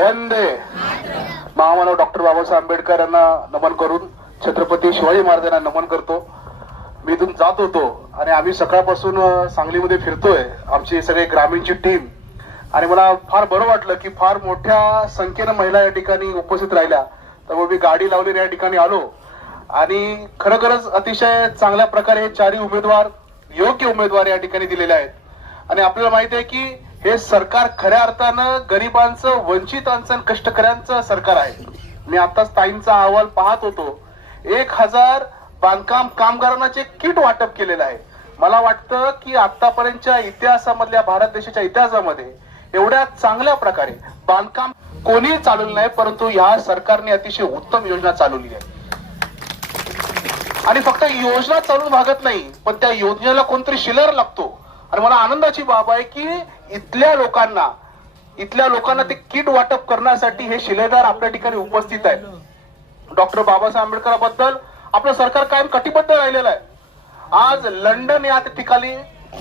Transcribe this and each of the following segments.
वंदे महामानव डॉक्टर बाबासाहेब आंबेडकर यांना नमन करून छत्रपती शिवाजी महाराजांना नमन करतो. मी इथून जात होतो आणि आम्ही सकाळपासून सांगलीमध्ये फिरतोय. आमची सगळे ग्रामीणची टीम आणि मला फार बरं वाटलं की फार मोठ्या संख्येनं महिला या ठिकाणी उपस्थित राहिल्या. त्यामुळे मी गाडी लावलेली या ठिकाणी आलो. आणि खरोखरच अतिशय चांगल्या प्रकारे हे चारही उमेदवार योग्य उमेदवार या ठिकाणी दिलेले आहेत. आणि आपल्याला माहिती आहे की हे सरकार खऱ्या अर्थानं गरिबांचं वंचितांचं आणि कष्टकऱ्यांचं सरकार आहे. मी आताच ताईंचा अहवाल पाहत होतो. एक हजार बांधकाम कामगारांना जे किट वाटप केलेलं आहे. मला वाटतं की आतापर्यंतच्या इतिहासामधल्या भारत देशाच्या इतिहासामध्ये एवढ्या चांगल्या प्रकारे बांधकाम कोणी चालवलं नाही परंतु या सरकारने अतिशय उत्तम योजना चालवली आहे. आणि फक्त योजना चालून भागत नाही पण त्या योजनेला कोणतरी शिलर लागतो. आणि मला आनंदाची बाब आहे की इथल्या लोकांना इथल्या लोकांना ते किट वाटप करण्यासाठी हे शिलेदार आपल्या ठिकाणी उपस्थित आहेत. डॉक्टर बाबासाहेब आंबेडकरांबद्दल आपलं सरकार कायम कटिबद्ध राहिलेलं आहे. आज लंडन या ठिकाणी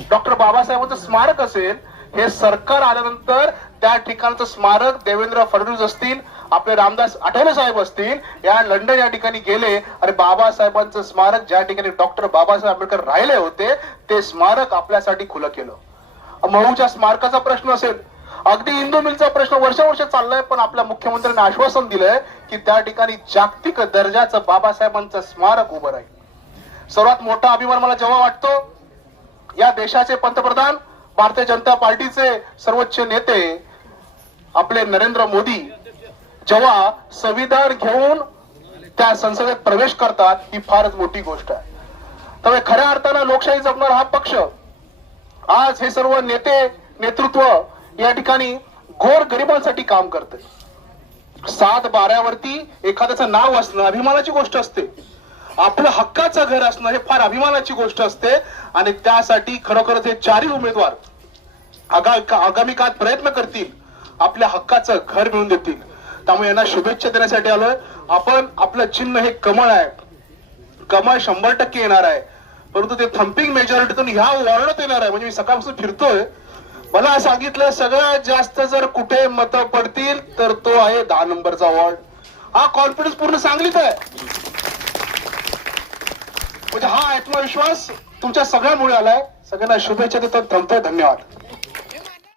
डॉक्टर बाबासाहेबांचं स्मारक असेल हे सरकार आल्यानंतर त्या ठिकाणचं स्मारक देवेंद्र फडणवीस असतील आपले रामदास आठवले साहेब असतील या लंडन या ठिकाणी गेले आणि बाबासाहेबांचं स्मारक ज्या ठिकाणी डॉक्टर बाबासाहेब आंबेडकर राहिले होते ते स्मारक आपल्यासाठी खुलं केलं. महूच्या स्मारकाचा प्रश्न असेल. अगदी इंदू मिलचा प्रश्न वर्ष वर्ष चाललाय पण आपल्या मुख्यमंत्र्यांनी आश्वासन दिलंय की त्या ठिकाणी जागतिक दर्जाचं बाबासाहेबांचं स्मारक उभं राहील. सर्वात मोठा अभिमान मला जेव्हा वाटतो या देशाचे पंतप्रधान भारतीय जनता पार्टीचे सर्वोच्च नेते आपले नरेंद्र मोदी जेव्हा संविधान घेऊन त्या संसदेत प्रवेश करतात ही फारच मोठी गोष्ट आहे. त्यामुळे खऱ्या अर्थानं लोकशाही जपणार हा पक्ष आज हे सर्व नेते नेतृत्व या ठिकाणी घोर गरिबांसाठी काम करते सात बाऱ्यावरती एखाद्याचं नाव असणं अभिमानाची गोष्ट असते. आपलं हक्काचं घर असणं हे फार अभिमानाची गोष्ट असते आणि त्यासाठी खरोखरच हे चारही उमेदवार आगा- आगामी काळात प्रयत्न करतील आपल्या हक्काचं घर मिळवून देतील. त्यामुळे यांना शुभेच्छा देण्यासाठी आलोय. आपण आपलं चिन्ह हे कमळ आहे. कमळ शंभर टक्के येणार आहे. परंतु ते थम्पिंग मेजॉरिटीतून ह्या वॉर्डात येणार आहे. म्हणजे मी सकाळपासून फिरतोय. मला सांगितलं सगळ्यात जास्त जर कुठे मतं पडतील तर तो आहे दहा नंबरचा वॉर्ड हा कॉन्फिडन्स पूर्ण सांगलीत आहे. म्हणजे हा आत्मविश्वास तुमच्या सगळ्यामुळे आलाय. सगळ्यांना शुभेच्छा देतो. थांबतोय. धन्यवाद.